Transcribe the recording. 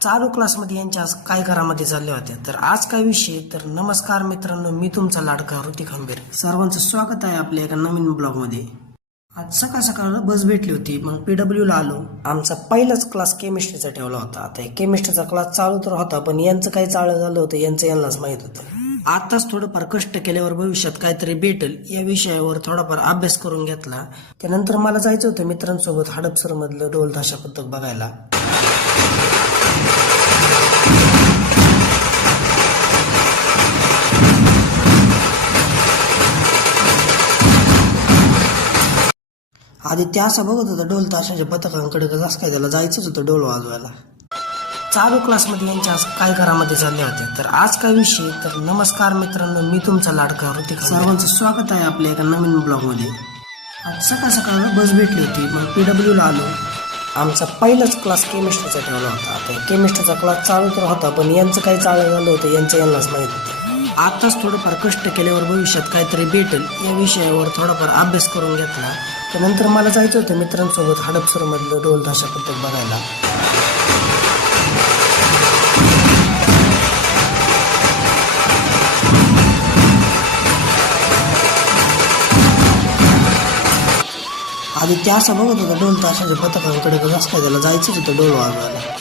चालू क्लासमध्ये यांच्या आज काय घरामध्ये चालल्या होत्या. तर आज काय विषय, तर नमस्कार मित्रांनो, मी तुमचा लाडका ऋतिक खंबीर. सर्वांचं स्वागत आहे आपल्या एका नवीन ब्लॉगमध्ये. आज सकाळ सकाळ बस भेटली होती, मग PWला आलो. आमचा पहिलाच क्लास केमिस्ट्रीचा ठेवला होता. आता केमिस्ट्रीचा क्लास चालू तर होता, पण यांचं काय चालू झालं होतं यांचं यांनाच माहित होतं. आताच थोडंफार कष्ट केल्यावर भविष्यात काहीतरी भेटेल या विषयावर थोडाफार अभ्यास करून घेतला. त्यानंतर मला जायचं होतं मित्रांसोबत हडपसर मधलं ढोल ताशा पथक बघायला. आधी त्या असं बघत होता ढोल ताशाच्या पथकांकडे, कसं काय त्याला जायचंच होतं ढोल वाजवायला. चालू क्लासमध्ये यांच्या आज काय घरामध्ये चालल्या होत्या. तर आज काय विषय, तर नमस्कार मित्रांनो, मी तुमचा लाडका ऋतिक. सर्वांचं स्वागत आहे आपल्या एका नवीन ब्लॉगमध्ये. आज सकाळ सकाळ बस भेटली होती, मग PWला आलो. आमचा पहिलाच क्लास केमिस्ट्रीचा ठेवला होता. आता केमिस्ट्रीचा क्लास चालू तर होता, पण यांचं काय चालू झालं होतं यांचं यांनाच माहित होतं. आताच थोडंफार कष्ट केल्यावर भविष्यात काहीतरी भेटेल या विषयावर थोडाफार अभ्यास करून घेतला. त्यानंतर मला जायचं होतं मित्रांसोबत हडपसर मधलं ढोल ताशा पथक बघायला. आधी त्या असं बघत होता ढोल ताशाच्या पथकांकडे, कसं काय त्याला जायचंच होतं ढोल वाजवायला.